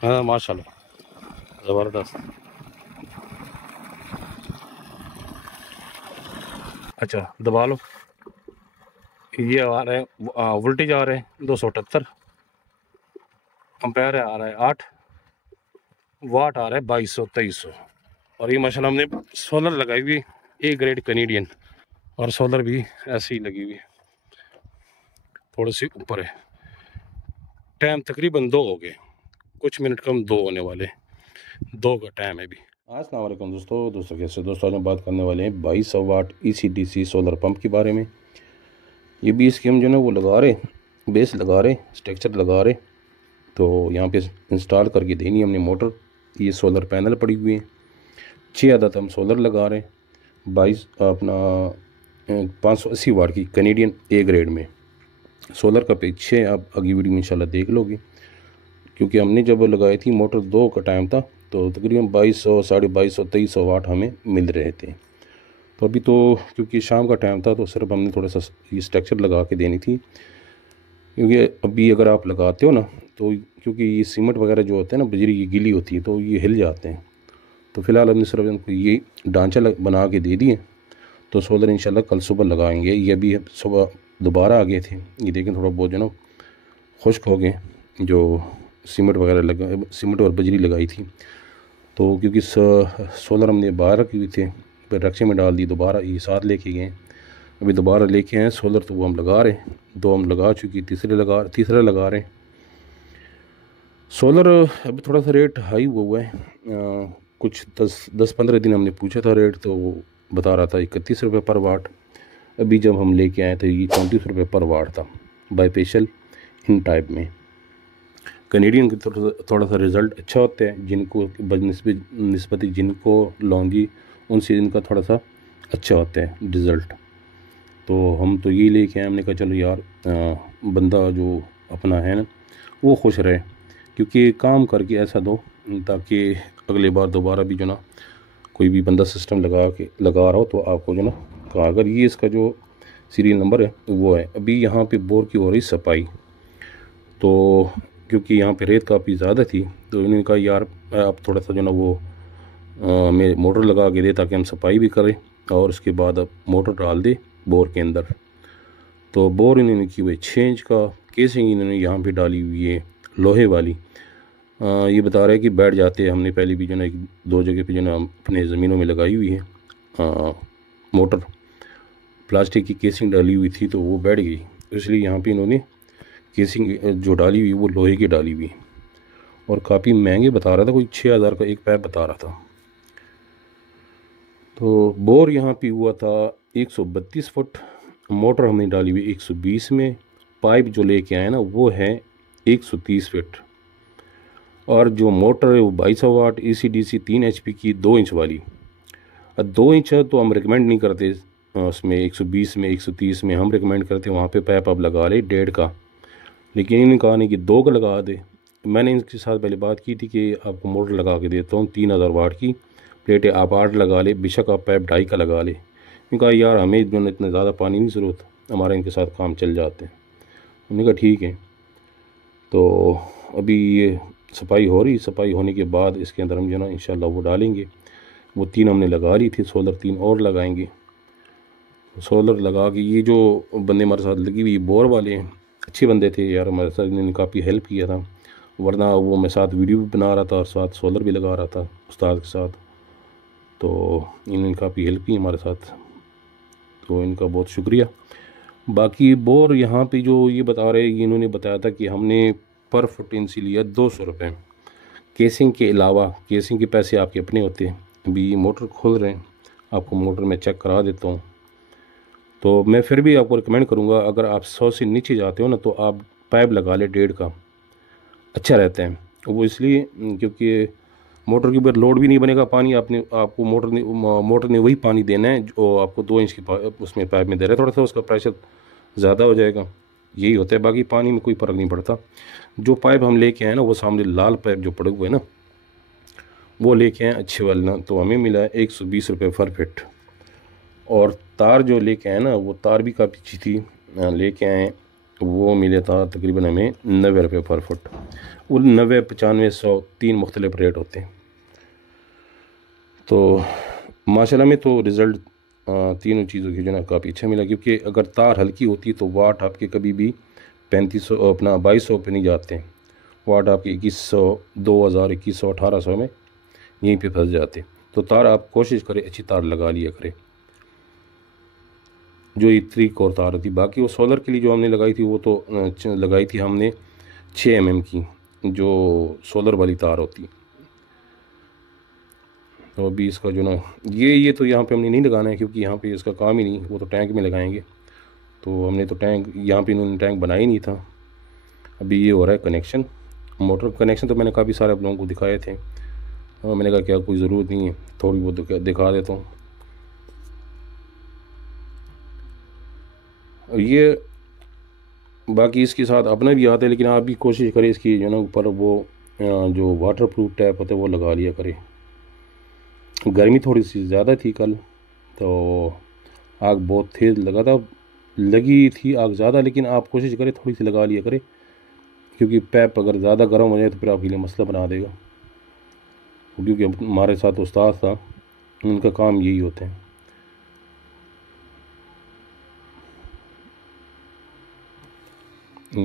हाँ माशाल्लाह, ज़बरदस्त। अच्छा दबा लो। ये आ रहे हैं वोल्टेज आ रहे हैं 278, एम्पेयर आ रहा है 8, वाट आ रहा है 2200 2300। और ये माशाल्लाह हमने सोलर लगाई हुई, ए ग्रेड कनेडियन, और सोलर भी ऐसे ही लगी हुई है, थोड़ी सी ऊपर है। टाइम तकरीबन 2 हो गए, कुछ मिनट कम 2 होने वाले, 2 का टाइम है अभी। अस्सलाम वालेकुम दोस्तों कैसे दोस्तों, आज हम बात करने वाले हैं 2200 वाट ECDC सोलर पंप के बारे में। ये भी इसकी हम जो ना वो लगा रहे, बेस लगा रहे, स्ट्रक्चर लगा रहे, तो यहाँ पे इंस्टॉल करके देनी हमने मोटर। ये सोलर पैनल पड़ी हुई हैं, 6 अदद हम सोलर लगा रहे हैं, 22 अपना 580 वाट की कनेडियन ए ग्रेड में सोलर का पीछे आप अगली वीडियो में इंशाल्लाह देख लोगे, क्योंकि हमने जब लगाई थी मोटर 2 का टाइम था तो तकरीबन 2200 2200 2300 वाट हमें मिल रहे थे। तो अभी तो क्योंकि शाम का टाइम था तो सिर्फ हमने थोड़ा सा ये स्ट्रक्चर लगा के देनी थी, क्योंकि अभी अगर आप लगाते हो ना तो क्योंकि ये सीमेंट वगैरह जो होते हैं ना, बजरी की गीली होती है तो ये हिल जाते हैं। तो फ़िलहाल हमने सिर्फ इनको ये ढांचा बना के दे दिए, तो सोलर इंशाल्लाह कल सुबह लगाएंगे। ये अभी सुबह दोबारा आ गए थे, ये देखें थोड़ा बहुत जो ना खुश्क हो गए, जो सीमेंट वगैरह लगा, सीमेंट और बजरी लगाई थी। तो क्योंकि सोलर हमने बाहर रखे हुए थे, फिर रक्शे में डाल दी, दोबारा ये साथ लेके गए, अभी दोबारा लेके आए सोलर। तो वो हम लगा रहे हैं, 2 हम लगा चुकी, तीसरा लगा रहे हैं सोलर। अभी थोड़ा सा रेट हाई हुआ है, कुछ 10-15 दिन हमने पूछा था रेट, तो वो बता रहा था 31 रुपये पर वाट। अभी जब हम लेके आए तो ये 34 रुपये पर वाट था, बाईपेशल इन टाइप में। कनेडियन की थोड़ा सा रिज़ल्ट अच्छा होता है, जिनको निस्बत जिनको लॉन्गी उनसे इनका थोड़ा सा अच्छा होता है रिज़ल्ट। तो हम तो ये लेके आए, हमने कहा चलो यार बंदा जो अपना है ना वो खुश रहे, क्योंकि काम करके ऐसा दो ताकि अगले बार दोबारा भी जो ना कोई भी बंदा सिस्टम लगा रहा हो तो आपको जो ना कहा। अगर ये इसका जो सीरियल नंबर है वो है। अभी यहाँ पे बोर की हो रही सफाई, तो क्योंकि यहाँ पे रेत काफ़ी ज़्यादा थी तो इन्होंने कहा यार आप थोड़ा सा जो ना वो मैं मोटर लगा के दे ताकि हम सफाई भी करें, और उसके बाद अब मोटर डाल दे बोर के अंदर। तो बोर इन्होंने की हुई 6 इंच का, केसिंग इन्होंने यहाँ पे डाली हुई है लोहे वाली। ये बता रहे हैं कि बैठ जाते हैं, हमने पहले भी जो ना 1-2 जगह पे जो ना अपने ज़मीनों में लगाई हुई है मोटर, प्लास्टिक की केसिंग डाली हुई थी तो वो बैठ गई, इसलिए यहाँ पे इन्होंने केसिंग जो डाली हुई वो लोहे की डाली हुई, और काफ़ी महंगे बता रहा था, कोई 6000 का एक पैप बता रहा था। तो बोर यहाँ पे हुआ था 132 फुट, मोटर हमने डाली हुई 120 में, पाइप जो लेके आए ना वो है 130 फीट, और जो मोटर है वो 2200 वाट ECDC 3 HP की 2 इंच वाली। 2 इंच है तो हम रिकमेंड नहीं करते उसमें, 120 में 130 में हम रिकमेंड करते हैं वहाँ पे पैप आप लगा ले 1.5 का, लेकिन इन्होंने कहा नहीं कि 2 का लगा दे। मैंने इनके साथ पहले बात की थी कि आपको मोटर लगा के देता हूँ 3000 वाट की प्लेटें, आप 8 लगा ले, बेशक आप पैप 2.5 का लगा ले। उन्होंने कहा यार हमें इतना ज़्यादा पानी नहीं ज़रूरत, हमारा इनके साथ काम चल जाते हैं। उन्होंने कहा ठीक है। तो अभी ये सफाई हो रही, सफाई होने के बाद इसके अंदर हम जो ना इंशाल्लाह वो डालेंगे। वो 3 हमने लगा ली थी सोलर, 3 और लगाएंगे। सोलर लगा के ये जो बंदे हमारे साथ लगी हुई बोर वाले हैं, अच्छे बंदे थे यार, हमारे साथ इन्होंने काफ़ी हेल्प किया था, वरना वो मैं साथ वीडियो भी बना रहा था और साथ सोलर भी लगा रहा था उस्ताद के साथ। तो इन्होंने काफ़ी हेल्प की हमारे साथ, तो इनका बहुत शुक्रिया। बाकी बोर यहाँ पे जो ये बता रहे हैं, इन्होंने बताया था कि हमने पर फुट इनसे लिया 200 रुपये, केसिंग के अलावा। केसिंग के पैसे आपके अपने होते हैं। अभी मोटर खोल रहे हैं, आपको मोटर में चेक करा देता हूँ। तो मैं फिर भी आपको रिकमेंड करूँगा, अगर आप 100 से नीचे जाते हो ना तो आप पाइप लगा ले 1.5 का, अच्छा रहता है वो, इसलिए क्योंकि मोटर के ऊपर लोड भी नहीं बनेगा पानी, आपको मोटर ने वही पानी देना है जो आपको 2 इंच की उसमें पाइप में दे रहा है, थोड़ा सा उसका प्रेशर ज़्यादा हो जाएगा, यही होता है, बाकी पानी में कोई फ़र्क नहीं पड़ता। जो पाइप हम लेके आए ना वो सामने लाल पाइप जो पड़े हुए हैं ना वो लेके आए अच्छे वाले ना, तो हमें मिला है 120 रुपये पर फिट। और तार जो लेके आए ना वो तार भी काफ़ी अच्छी थी, लेके आए वो मिले था तकरीबन हमें 90 रुपये पर फुट। उन 90, 95, 100 तीन मुख्तलिफ रेट होते हैं। तो माशाल्लाह में तो रिज़ल्ट तीनों चीज़ों की जो ना काफ़ी अच्छा मिला, क्योंकि अगर तार हल्की होती तो वाट आपके कभी भी 3500 अपना 2200 पे नहीं जाते हैं। वाट आपके 2100, 2000, 2100, 1800 में यहीं पे फंस जाते। तो तार आप कोशिश करें अच्छी तार लगा लिया करें, जो ये 3 कोर तार थी। बाकी वो सोलर के लिए जो हमने लगाई थी वो तो लगाई थी हमने 6 mm की, जो सोलर वाली तार होती। तो अभी इसका जो ना ये तो यहाँ पे हमने नहीं लगाना है, क्योंकि यहाँ पे इसका काम ही नहीं, वो तो टैंक में लगाएंगे। तो हमने तो टैंक यहाँ पे इन्होंने टैंक बनाया ही नहीं था। अभी ये हो रहा है कनेक्शन, मोटर कनेक्शन तो मैंने काफ़ी सारे आप लोगों को दिखाए थे। मैंने कहा क्या कोई ज़रूरत नहीं है, थोड़ी बहुत दिखा देता हूँ। ये बाकी इसके साथ अपना भी आता है, लेकिन आप भी कोशिश करें इसकी जो ना ऊपर वो जो वाटर प्रूफ टैप होता है वो लगा लिया करें। गर्मी थोड़ी सी ज़्यादा थी कल, तो आग बहुत तेज़ लगा था, लगी थी आग ज़्यादा, लेकिन आप कोशिश करें थोड़ी सी लगा लिया करें, क्योंकि पैप अगर ज़्यादा गर्म हो जाए तो फिर आपके लिए मसला बना देगा। क्योंकि हमारे साथ उस्ताद था, उनका काम यही होते हैं।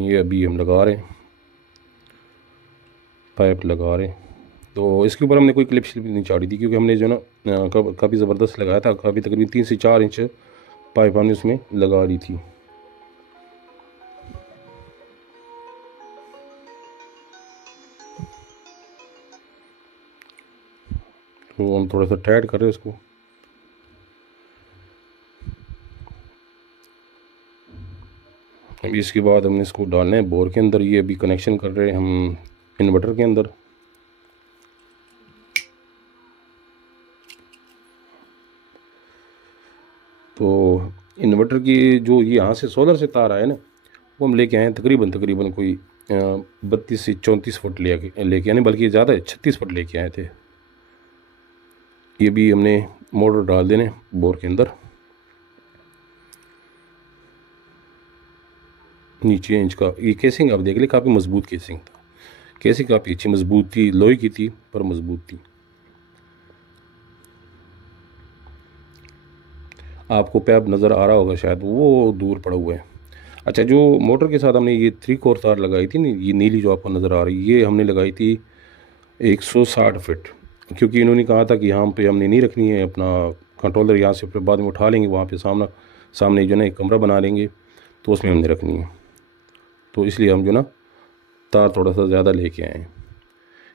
ये अभी हम लगा रहे हैं, पाइप लगा रहे हैं। तो इसके ऊपर हमने कोई क्लिप शिप नहीं चाड़ी थी, क्योंकि हमने जो ना काफ़ी ज़बरदस्त लगाया था, काफ़ी तकरीबन 3 से 4 इंच पाइप हमने उसमें लगा ली थी। तो हम थोड़ा सा टाइट कर रहे हैं इसको। अभी इसके बाद हमने इसको डालना है बोर के अंदर। ये अभी कनेक्शन कर रहे हैं हम इन्वर्टर के अंदर। तो इन्वर्टर की जो ये यहाँ से सोलर से तार आए ना, वो हम लेके आए हैं तकरीबन कोई 32 से 34 फुट लेके आए, बल्कि ज़्यादा 36 फुट लेके आए थे। ये भी हमने मोटर डाल देने बोर के अंदर। नीचे इंच का ये केसिंग आप देख ले, काफ़ी मजबूत केसिंग था। केसिंग काफ़ी अच्छी मजबूत थी, लोहे की थी पर मजबूत थी। आपको पैप नज़र आ रहा होगा शायद, वो दूर पड़ा हुआ है। अच्छा, जो मोटर के साथ हमने ये 3 कोर तार लगाई थी ना, ये नीली जो आपको नज़र आ रही है, ये हमने लगाई थी 160 फिट। क्योंकि इन्होंने कहा था कि यहाँ पे हमने नहीं रखनी है अपना कंट्रोलर, यहाँ से फिर बाद में उठा लेंगे, वहाँ पे सामने जो ना एक कमरा बना लेंगे, तो उसमें हमने रखनी है। तो इसलिए हम जो ना तार थोड़ा सा ज़्यादा लेके आए हैं।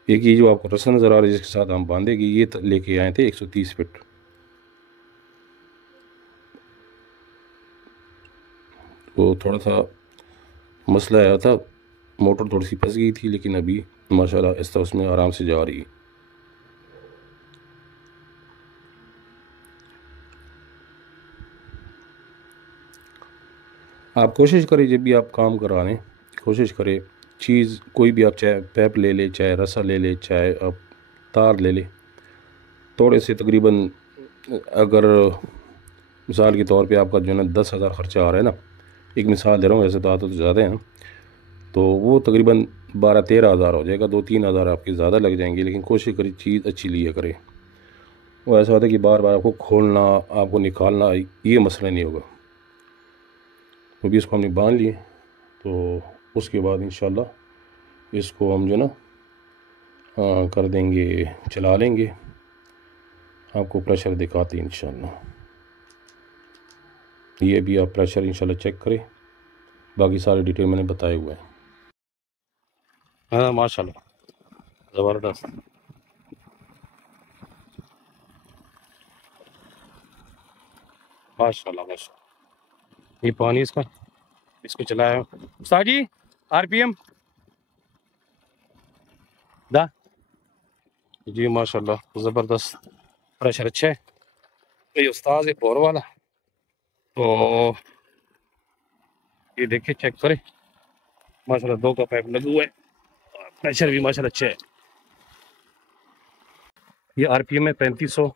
एक ये जो आपको रस्सा नज़र आ रहा है जिसके साथ हम बांधेंगे, ये लेके आए थे 130 फिट। तो थोड़ा सा मसला आया था, मोटर थोड़ी सी फंस गई थी, लेकिन अभी माशाल्लाह आहिस्ता उसमें आराम से जा रही है। आप कोशिश करें जब भी आप काम करा लें, कोशिश करें चीज़ कोई भी, आप चाहे पैप ले ले, चाहे रस्सा ले ले, चाहे आप तार ले ले, थोड़े से तकरीबन, अगर मिसाल के तौर पे आपका जो है ना 10,000 ख़र्चा आ रहा है ना, एक मिसाल दे रहा हूँ, ऐसे तो आता तो ज़्यादा है ना, तो वो तकरीबन 12-13 हज़ार हो जाएगा। 2-3 हज़ार आपके ज़्यादा लग जाएंगे, लेकिन कोशिश करें चीज़ अच्छी लिया करें। वो ऐसा होता है कि बार बार आपको खोलना, आपको निकालना, ये मसला नहीं होगा। तो भी इसको हमने बांध लिए, तो उसके बाद इंशाल्लाह इसको हम जो ना कर देंगे, चला लेंगे। आपको प्रेशर दिखाते हैं इंशाल्लाह। ये भी आप प्रेशर इंशाल्लाह चेक करें, बाकी सारे डिटेल मैंने बताए हुए हैं। हाँ माशाल्लाह, ज़बरदस्त। माशाल्लाह माशाल्लाह, ये पानी इसका, इसको चलाया उस्ताद जी। आरपीएम दा जी, माशाल्लाह ज़बरदस्त, प्रेशर अच्छा है। तो ये उस्ताद है बोर वाला, तो ये देखिए चेक करें, माशाल्लाह 2 का पाइप लगा हुआ है, प्रेशर भी माशाल्लाह अच्छा है। ये आरपीएम है 3500।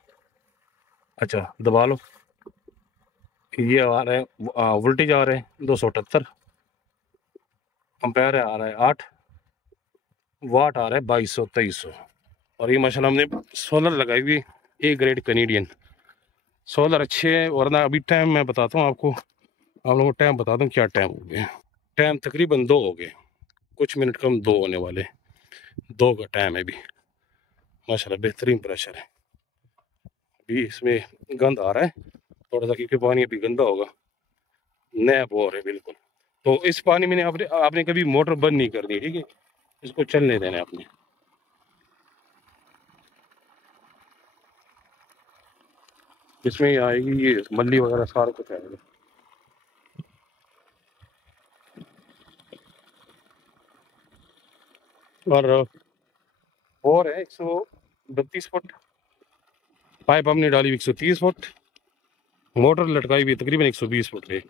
अच्छा दबा लो, ये आ रहे हैं वोल्टेज आ रहे हैं 278। एम्पेयर आ रहा है 8, वाट आ रहा है 2200-2300। और ये माशाल्लाह हमने सोलर लगाई हुई, ए ग्रेड कैनेडियन सोलर अच्छे है। वरना अभी टाइम मैं बताता हूँ आपको, आप लोगों को टाइम बता दूँ क्या टाइम हो गया। टाइम तकरीबन 2 हो गए, कुछ मिनट कम 2 होने वाले, 2 का टाइम है अभी। माशाल्लाह बेहतरीन प्रेशर है। अभी इसमें गंद आ रहा है थोड़ा सा, क्योंकि पानी अभी गंदा होगा, नया बोर है बिल्कुल। तो इस पानी में आपने आपने कभी मोटर बंद नहीं करनी, ठीक है, इसको चलने देना है आपने। इसमें आएगी ये मल्ली वगैरह सारा कुछ आएगा। और बोर है 132 फुट, पाइप हमने डाली 130 फुट, मोटर लटकाई हुई तकरीबन 120 फुट है।